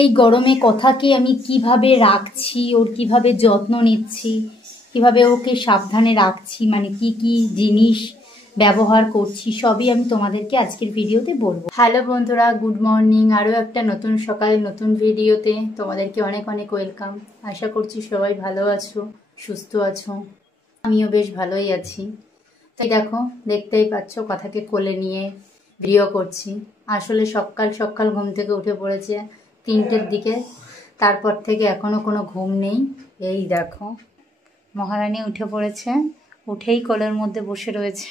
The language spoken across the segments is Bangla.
এই গরমে কথাকে আমি কিভাবে রাখছি, ওর কিভাবে যত্ন নিচ্ছি, কিভাবে ওকে সাবধানে রাখছি, মানে কি কি জিনিস ব্যবহার করছি, সবই আমি তোমাদেরকে আজকের ভিডিওতে বলবো। হ্যালো বন্ধুরা, গুড মর্নিং। আরও একটা নতুন সকালে নতুন ভিডিওতে তোমাদেরকে অনেক অনেক ওয়েলকাম। আশা করছি সবাই ভালো আছো, সুস্থ আছো। আমিও বেশ ভালোই আছি। তাই দেখো, দেখতেই পাচ্ছ কথাকে কোলে নিয়ে ভিডিও করছি। আসলে সকাল সকাল ঘুম থেকে উঠে পড়েছে 3টের দিকে, তারপর থেকে এখনো কোনো ঘুম নেই। এই দেখো মহারানী উঠে পড়েছে, উঠেই কোলের মধ্যে বসে রয়েছে,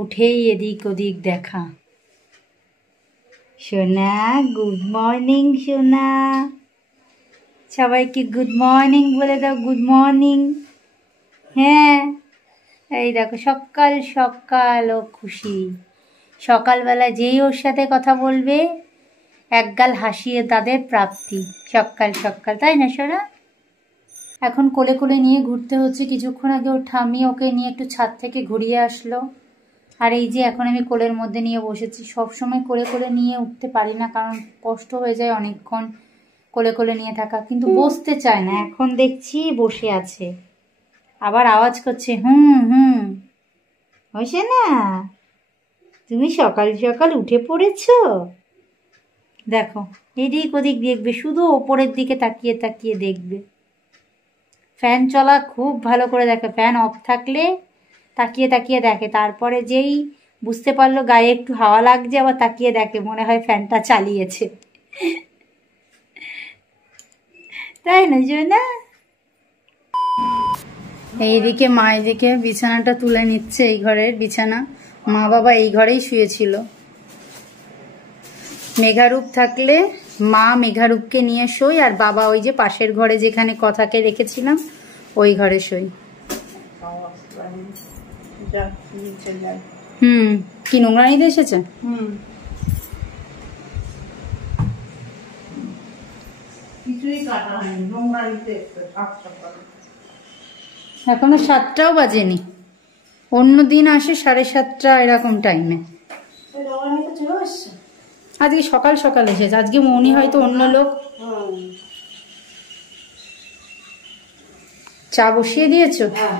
উঠেই এদিক ওদিক দেখা। সোনা, গুড মর্নিং সোনা, সবাইকে গুড মর্নিং বলে দাও, গুড মর্নিং। হ্যাঁ, এই দেখো সকাল সকাল ও খুশি। সকালবেলা যেই ওর সাথে কথা বলবে একগাল হাসিয়ে তাদের প্রাপ্তি। সকাল সকাল, তাই না সোনা? এখন কোলে কোলে নিয়ে ঘুরতে হচ্ছে। কিছুক্ষণ আগে ওর ঠাম্মি ওকে নিয়ে একটু ছাদ থেকে ঘুরিয়ে আসলো। আর এই যে এখন আমি কোলের মধ্যে নিয়ে বসেছি। সব সময় কোলে কোলে নিয়ে উঠতে পারি না, কারণ কষ্ট হয়ে যায় অনেকক্ষণ কোলে কোলে নিয়ে থাকা, কিন্তু বসতে চায় না। এখন দেখছি বসে আছে, আবার আওয়াজ করছে হুম হুম। হয়েছে না? তুমি সকাল সকাল উঠে পড়েছো। দেখো এদিক ওদিক দেখবে, শুধু ওপরের দিকে তাকিয়ে তাকিয়ে দেখবে। ফ্যান চলা খুব ভালো করে দেখে, ফ্যান অফ থাকলে তাকিয়ে তাকিয়ে দেখে, তারপরে যেই বুঝতে পারলো গায়ে একটু হাওয়া লাগছে আবার তাকিয়ে দেখে, মনে হয় ফ্যানটা চালিয়েছে। তাই না জোনা? এইদিকে মা এদিকে বিছানাটা তুলে নিচ্ছে, এই ঘরের বিছানা। মা বাবা এই ঘরেই শুয়েছিল। মেঘারূপ থাকলে মা মেঘারূপকে নিয়ে শোয়, আর বাবা ওই যে পাশের ঘরে যেখানে কথাকে রেখেছিলাম ওই ঘরে শোয়। কি নোংরা নিতে এসেছে? এখনো 7টাও বাজেনি। অন্য দিন আসে 7:30 এরকম টাইমে। আজকে সকাল সকাল এসেছে। আজকে মনি হয়তো অন্য লোক। চা বসিয়ে দিয়েছো? হ্যাঁ,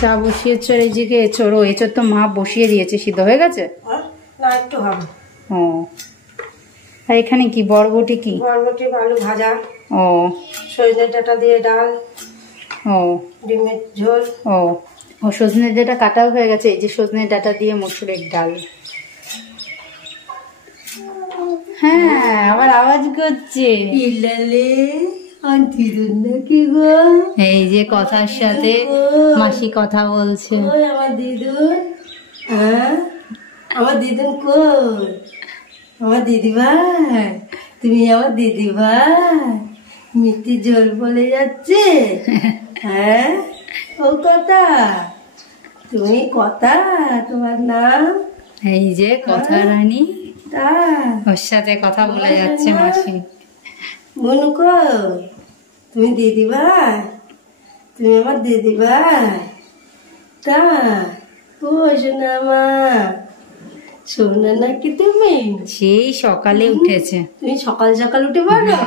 চা বসিয়েছো। আর এই যে এঁচড়, এঁচড় তো মা বসিয়ে দিয়েছে, সিদ্ধ হয়ে গেছে না, একটু হবে। ও, আর এখানে কি বরবটি? কি বরবটি আলু ভাজা, ও সজনে ডাঁটা দিয়ে ডাল, ও ডিমের ঝোল। ও ও সজনে ডাঁটা কাটাও হয়ে গেছে। এই যে সজনে ডাঁটা দিয়ে মসুরের ডাল। হ্যাঁ, আবার আওয়াজ করছে। এই যে কথার সাথে মাসি কথা বলছে। আমার দিদুন, হ্যাঁ আমার দিদুন কই? আমার দিদিভাই, তুমি আমার দিদিভাই। মিষ্টি জল বলে যাচ্ছে। হ্যাঁ, ও কথা, তুমি কথা, তোমার নাম? এই যে কথা রানী, তা ওর সাথে কথা বলে যাচ্ছে মাসি। মনু কই? তুমি দিদিভাই, তুমি আমার দিদিভাই। তা কই সোনা আমার? সোনা নাকি তুমি? সেই সকালে উঠেছে। তুমি সকাল সকাল উঠে পড়ো?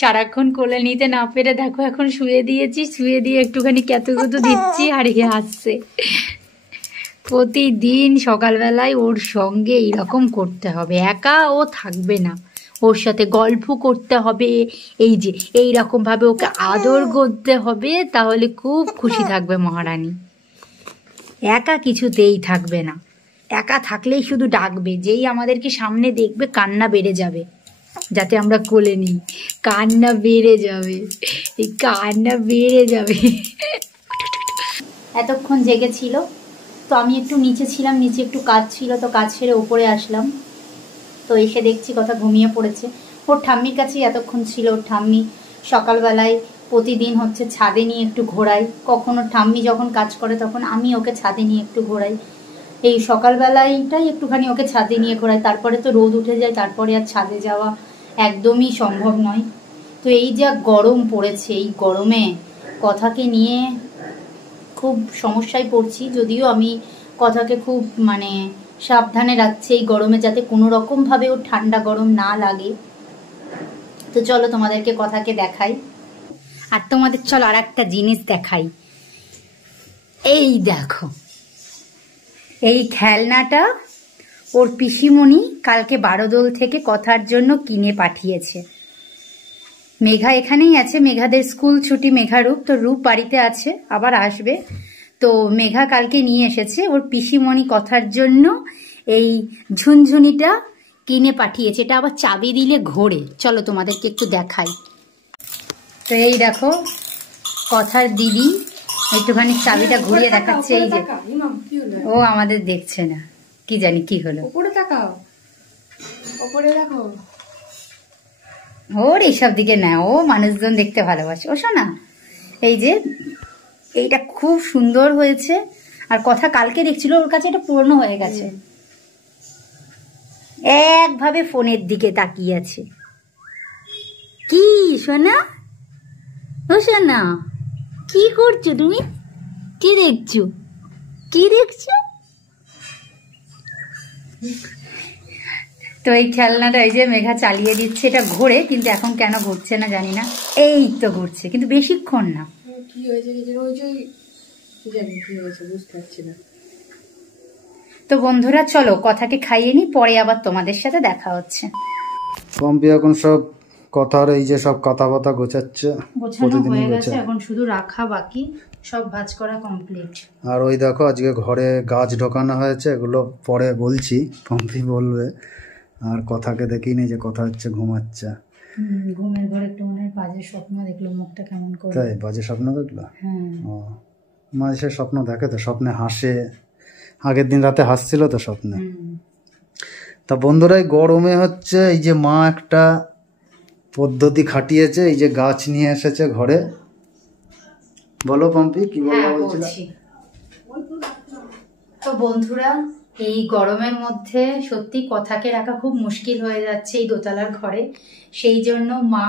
সারাক্ষণ কোলে নিতে না পেরে দেখো এখন শুয়ে দিয়েছি, শুয়ে দিয়ে একটুখানি ক্যাতুকুতু দিচ্ছি আর হাসছে। প্রতিদিন সকালবেলায় ওর সঙ্গে এইরকম করতে হবে, একা ও থাকবে না, ওর সাথে গল্প করতে হবে। এই যে এইরকম ভাবে ওকে আদর করতে হবে, তাহলে খুব খুশি থাকবে মহারানী। একা কিছুতেই থাকবে না, একা থাকলেই শুধু ডাকবে। যেই আমাদেরকে সামনে দেখবে কান্না বেড়ে যাবে, যাতে আমরা কোলে নিই। কান্না বেড়ে যাবে, এই কান্না বেড়ে যাবে। এতক্ষণ জেগেছিল, তো আমি একটু নিচে ছিলাম, নিচে একটু কাজ ছিল, তো কাজ ছেড়ে উপরে আসলাম। তো এসে দেখছি কথা ঘুমিয়ে পড়েছে। ওর ঠাম্মির কাছেই এতক্ষণ ছিল। ওর ঠাম্মি সকালবেলায় প্রতিদিন হচ্ছে ছাদে নিয়ে একটু ঘোরাই। কখনো ঠাম্মি যখন কাজ করে তখন আমি ওকে ছাদে নিয়ে একটু ঘোরাই। এই সকালবেলাটাই একটুখানি ওকে ছাদে নিয়ে ঘোরাই, তারপরে তো রোদ উঠে যায়, তারপরে আর ছাদে যাওয়া একদমই সম্ভব নয়। তো এই যা গরম পড়েছে, এই গরমে কথাকে নিয়ে খুব সমস্যায় পড়ছি, যদিও আমি কথাকে খুব মানে সাবধানে রাখছি এই গরমে, যাতে কোনো রকমভাবে ওর ঠান্ডা গরম না লাগে। তো চলো তোমাদেরকে কথাকে দেখাই। আর তোমাদের চলো আর একটা জিনিস দেখাই। এই দেখো, এই খেলনাটা ওর পিসিমণি কালকে বারোদোল থেকে কথার জন্য কিনে পাঠিয়েছে। মেঘা এখানেই আছে, মেঘাদের স্কুল ছুটি, মেঘারূপ তো রূপ বাড়িতে আছে, আবার আসবে। তো মেঘা কালকে নিয়ে এসেছে ওর পিসিমণি কথার জন্য এই ঝুনঝুনিটা কিনে পাঠিয়েছে। এটা আবার চাবি দিলে ঘোরে, চলো তোমাদেরকে একটু দেখাই। তো এই দেখো কথার দিদি একটুখানি চাবিটা ঘুরিয়ে দেখাচ্ছে। এই যে ও আমাদের দেখছে না, কি জানি কি হলো। উপরে তাকাও, উপরে দেখো। ওর এইসব দিকে না, ও মানুষজন দেখতে ভালোবাসে। ও শোনা, এই যে এইটা খুব সুন্দর হয়েছে। আর কথা কালকে দেখছিল ওর কাছে এটা পুরনো হয়ে গেছে, একভাবে ফোনের দিকে তাকিয়ে আছে। কি সোনা, ও সোনা কি করছো তুমি? কি দেখছো, কি দেখছো? তো এই খেলনাটা এই যে মেঘা চালিয়ে দিচ্ছে, এটা ঘোরে, কিন্তু এখন কেন ঘুরছে না জানি না। এই তো ঘুরছে, কিন্তু বেশিক্ষণ না। কি হয়েছে কি জানি কি হয়েছে, বুঝতে পারছি না। তো বন্ধুরা চলো কথাকে খাইয়ে নি, পরে আবার তোমাদের সাথে দেখা হচ্ছে। পম্পি এখন সব কথার এই যে সব কথাবার্তা গোছাচ্ছে, গোছানো হয়ে গেছে, এখন শুধু রাখা বাকি, সব ভাঁজ করা কমপ্লিট। আর ওই দেখো আজকে ঘরে গাছ ঢোকানো হয়েছে, এগুলো পরে বলছি, পম্পি বলবে। আর কথাকে দেখি নি যে কথা হচ্ছে ঘুমাচ্ছে। ঘুমের ঘরে একটু মনে হয় বাজে স্বপ্ন দেখলো, মুখটা কেমন করে। তাই বাজে স্বপ্ন দেখলো? হ্যাঁ, ও মাঝে স্বপ্ন দেখে তো, স্বপ্নে হাসে। আগের দিন রাতে হাসছিল তো স্বপ্নে। তা বন্ধুরা এই গরমে হচ্ছে এই যে মা একটা পদ্ধতি খাটিয়েছে, এই যে গাছ নিয়ে এসেছে ঘরে। বলো পম্পি কি বলবো বলছিল? তো বন্ধুরা এই গরমের মধ্যে সত্যি কথাকে রাখা খুব মুশকিল হয়ে যাচ্ছে এই দোতলার ঘরে। সেই জন্য মা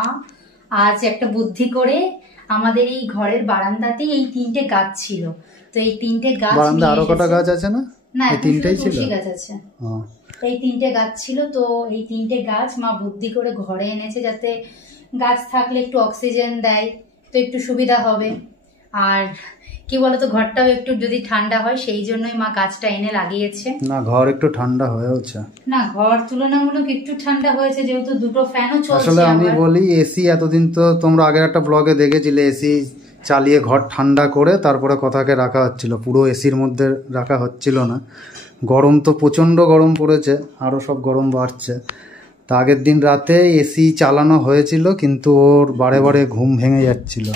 আজ একটা বুদ্ধি করে আমাদের এই ঘরের বারান্দাতেই এই 3টে গাছ ছিল, তো এই 3টে গাছ বারান্দা আরো কটা গাছ আছে না? না, এই 3টাই ছিল। গাছ আছে, এই 3টে গাছ ছিল। তো এই 3টে গাছ মা বুদ্ধি করে ঘরে এনেছে, যাতে গাছ থাকলে একটু অক্সিজেন দেয়, তো একটু সুবিধা হবে। আর কি বলতো, ঘরটাও একটু যদি ঠান্ডা হয়, সেই জন্যই মা গাছটা এনে লাগিয়েছে। না ঘর একটু ঠান্ডা হয়েছে, না ঘর তুলনামূলক একটু ঠান্ডা হয়েছে, যেহেতু দুটো ফ্যানও চলছে। আসলে আমি বলি এসি এতদিন তো তোমরা আগের একটা ব্লগে দেখেছিলে, এসি চালিয়ে ঘর ঠান্ডা করে তারপরে কথাকে রাখা হচ্ছিল, পুরো এসির মধ্যে রাখা হচ্ছিল না। গরম তো প্রচণ্ড গরম পড়েছে, আরও সব গরম বাড়ছে। তা আগের দিন রাতে এসি চালানো হয়েছিল, কিন্তু ওর বারে বারে ঘুম ভেঙে যাচ্ছিল।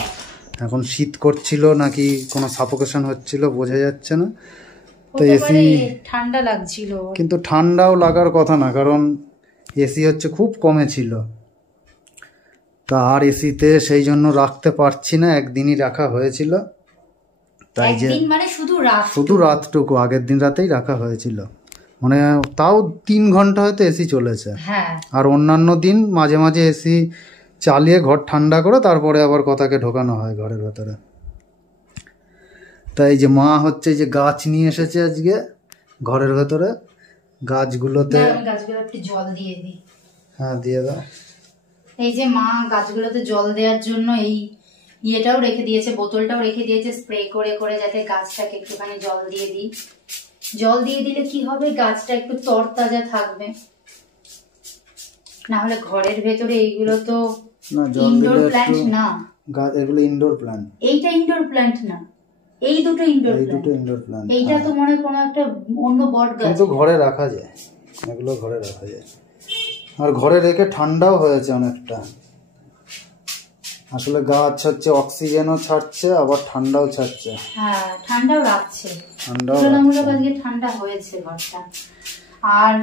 এখন শীত করছিল নাকি কোনো সাফোকেশন হচ্ছিল বোঝা যাচ্ছে না। তো এসি ঠান্ডা লাগছিল, কিন্তু ঠান্ডাও লাগার কথা না, কারণ এসি হচ্ছে খুব কমে ছিল। তা আর এসিতে সেই জন্য রাখতে পারছি না, একদিনই রাখা হয়েছিল। তাই যে মানে শুধু রাতটুকু আগের দিন রাতেই রাখা হয়েছিল, মানে তাও 3 ঘন্টা হয়তো এসি চলেছে। হ্যাঁ, আর অন্যান্য দিন মাঝে মাঝে এসি চালিয়ে ঘর ঠান্ডা করে তারপরে আবার কথাকে ঢোকানো হয় ঘরের ভেতরে। তাই যে মা হচ্ছে যে গাছ নিয়ে এসেছে আজকে ঘরের ভেতরে, গাছগুলোতে একটু জল দিয়ে দিই। হ্যাঁ দিয়ে দাও। এই যে মা গাছগুলোতে জল দেওয়ার জন্য এই ইয়েটাও রেখে দিয়েছে, বোতলটাও রেখে দিয়েছে, স্প্রে করে করে যাতে গাছটাকে একটুখানি জল দিয়ে দিই। জল দিয়ে দিলে কি হবে, গাছটা একটু তরতাজা থাকবে। না হলে ঘরের ভেতরে এইগুলো তো ইনডোর প্ল্যান্ট না, এগুলো ইনডোর প্ল্যান্ট। এইটা ইনডোর প্ল্যান্ট না, এই দুটো ইনডোর প্ল্যান্ট। এইটা তো মনে কোনো একটা অন্য বট গাছ, কিন্তু ঘরে রাখা যায়, এগুলো ঘরে রাখা যায়। আর ঘরে রেখে ঠান্ডাও হয়েছে অনেকটা। আসলে গাছ হচ্ছে অক্সিজেনও ছাড়ছে, আবার ঠান্ডাও ছাড়ছে। হ্যাঁ, ঠান্ডাও রাখছে, তুলনামূলক আজকে ঠান্ডা হয়েছে ঘরটা। আর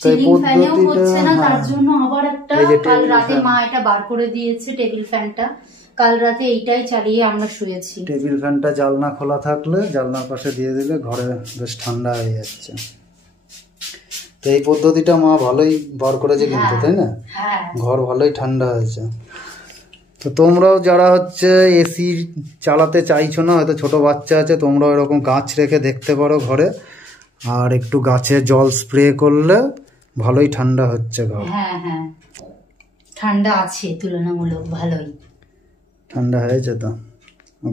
সিলিং ফ্যানেও হচ্ছে না, তার জন্য আবার একটা কাল রাতে মা এটা বার করে দিয়েছে, টেবিল ফ্যানটা। কাল রাতে এইটাই চালিয়ে আমরা শুয়েছি। টেবিল ফ্যানটা জানলা খোলা থাকলে জানলার পাশে দিয়ে দিলে ঘরে বেশ ঠান্ডা হয়ে যাচ্ছে। তো এই পদ্ধতিটা মা ভালোই বার করেছে কিন্তু, তাই না? হ্যাঁ, ঘর ভালোই ঠান্ডা হয়েছে। তো তোমরাও যারা হচ্ছে এসি চালাতে চাইছো না, হয়তো ছোট বাচ্চা আছে, তোমরাও এরকম গাছ রেখে দেখতে পারো ঘরে, আর একটু গাছে জল স্প্রে করলে ভালোই ঠান্ডা হচ্ছে ঘর। হ্যাঁ হ্যাঁ, ঠান্ডা আছে তুলনামূলক ভালোই। ঠান্ডা হয়েছে তো,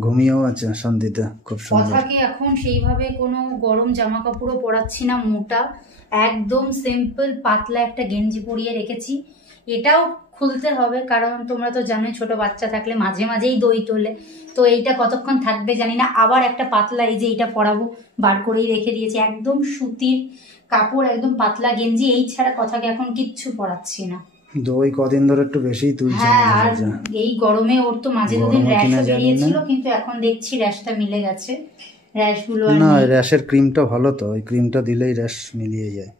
ঘুমিয়েও আছে শান্তিতে, খুব সুন্দর। কথাকে এখন সেইভাবে কোনো গরম জামা কাপড়ও পরাচ্ছি না, মোটা একদম সিম্পল পাতলা একটা গেঞ্জি পরিয়ে রেখেছি। এটাও খুলতে হবে, কারণ তোমরা তো জানোই ছোট বাচ্চা থাকলে মাঝে মাঝেই দই তোলে, তো এইটা কতক্ষণ থাকবে জানি না। আবার একটা পাতলা, এই যে এইটা পরাবো, বার করেই রেখে দিয়েছি, একদম সুতির কাপড়, একদম পাতলা গেঞ্জি। এই ছাড়া কথাকে এখন কিচ্ছু পরাচ্ছি না। দই কদিন ধরে একটু বেশিই তুলছে। হ্যাঁ, আর এই গরমে ওর তো মাঝে দুদিন র্যাশও বেরিয়েছিল, কিন্তু এখন দেখছি র্যাশটা মিলে গেছে। র্যাশ গুলো না, র্যাশের ক্রিমটা ভালো তো, ওই ক্রিমটা দিলেই র্যাশ মিলিয়ে যায়।